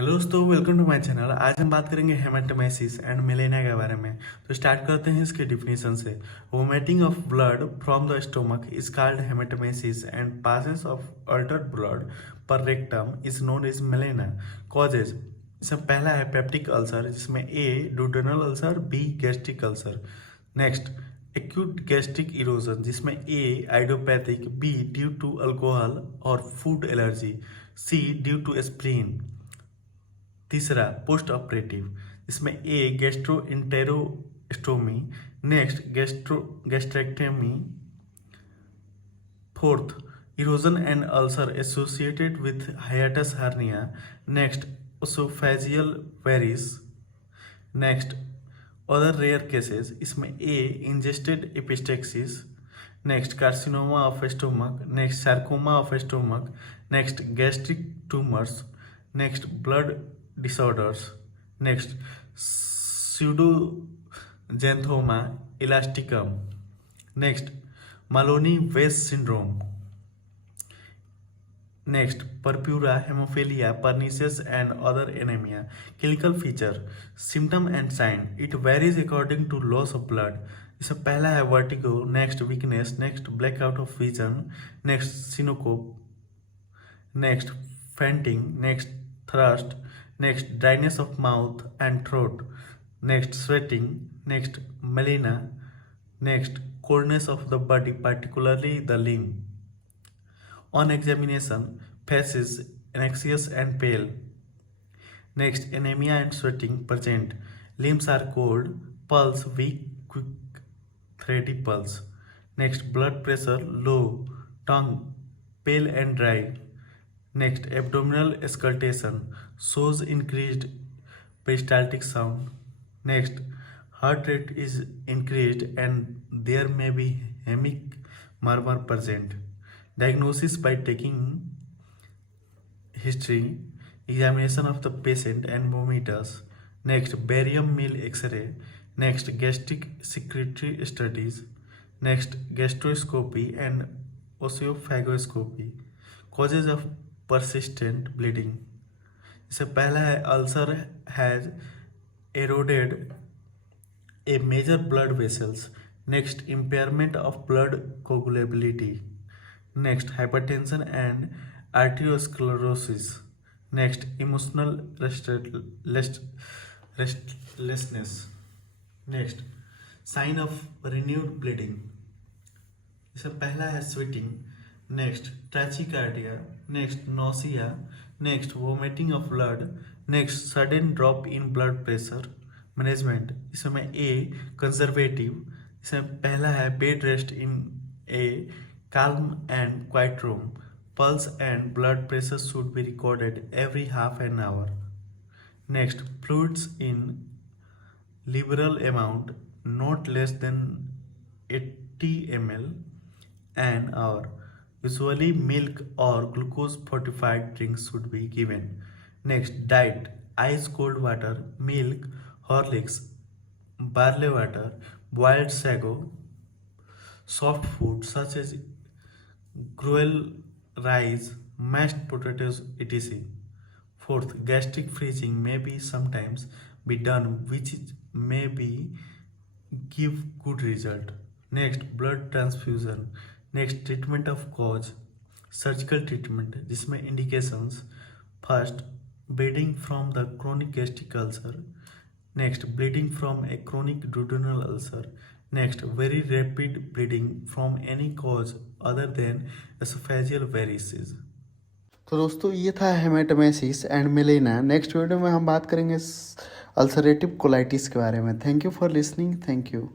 Hello दोस्तों, welcome to my channel. आज हम बात करेंगे हेमाटोमेसिस एंड मेलेना के बारे में। तो स्टार्ट करते हैं इसके डिफिनीशन से। Vomiting of blood from the stomach is called haematemesis and passes of altered blood per rectum is known as melaena. Causes, इसमें पहला है पेप्टिक अल्सर, जिसमें A duodenal ulcer, B gastric ulcer. Next acute gastric erosion, जिसमें A idiopathic, B due to alcohol और food allergy, C due to spleen. तीसरा post operative, इसमें A gastroenterostomy, next gastrectomy. Fourth erosion and ulcer associated with hiatus hernia, next oesophageal varices. Next other rare cases, इसमें A ingested epistaxis, next carcinoma of stomach, next sarcoma of stomach, next gastric tumours, next blood disorders, next pseudoxanthoma elasticum, next Maloney-Weiss syndrome, next purpura, hemophilia, pernicious and other anemia. Clinical feature, symptom and sign, it varies according to loss of blood. इसमें पहला है vertigo, next weakness, next blackout of vision, next syncope, next fainting, next thirst, next dryness of mouth and throat, next sweating, next melena, next coldness of the body, particularly the limb. On examination, faces anxious and pale, next anemia and sweating present, limbs are cold, pulse weak, quick thready pulse, next blood pressure low, tongue pale and dry. Next, abdominal auscultation shows increased peristaltic sound. Next, heart rate is increased and there may be Haemic murmur present. Diagnosis by taking history, examination of the patient and barometers. Next, barium meal X-ray. Next, gastric secretory studies. Next, gastroscopy and oesophageal. Causes of persistent bleeding, इससे पहला है ulcer has eroded a major blood vessels. Next, impairment of blood coagulability. Next, hypertension and arteriosclerosis. Next, emotional restlessness. Next, sign of renewed bleeding, इससे पहला है sweating, next tachycardia, next nausea, next vomiting of blood, next sudden drop in blood pressure. Management, इसमें A conservative, इसमें पहला है bed rest in a calm and quiet room, pulse and blood pressure should be recorded every half an hour. Next, fluids in liberal amount, not less than 80 ml an hour. Usually milk or glucose fortified drinks should be given. Next, diet, ice cold water, milk, Horlicks, barley water, boiled sago, soft food such as gruel, rice, mashed potatoes, etc. Fourth, gastric freezing may be sometimes be done, which may be give good result. Next, blood transfusion. Next, treatment of cause, surgical treatment, जिसमें indications, first bleeding from the chronic gastric ulcer, next bleeding from a chronic duodenal ulcer, next very rapid bleeding from any cause other than esophageal varices. तो दोस्तों ये था हेमाटोमेसिस and Melina. Next video में हम बात करेंगे ulcerative colitis के बारे में। Thank you for listening. Thank you.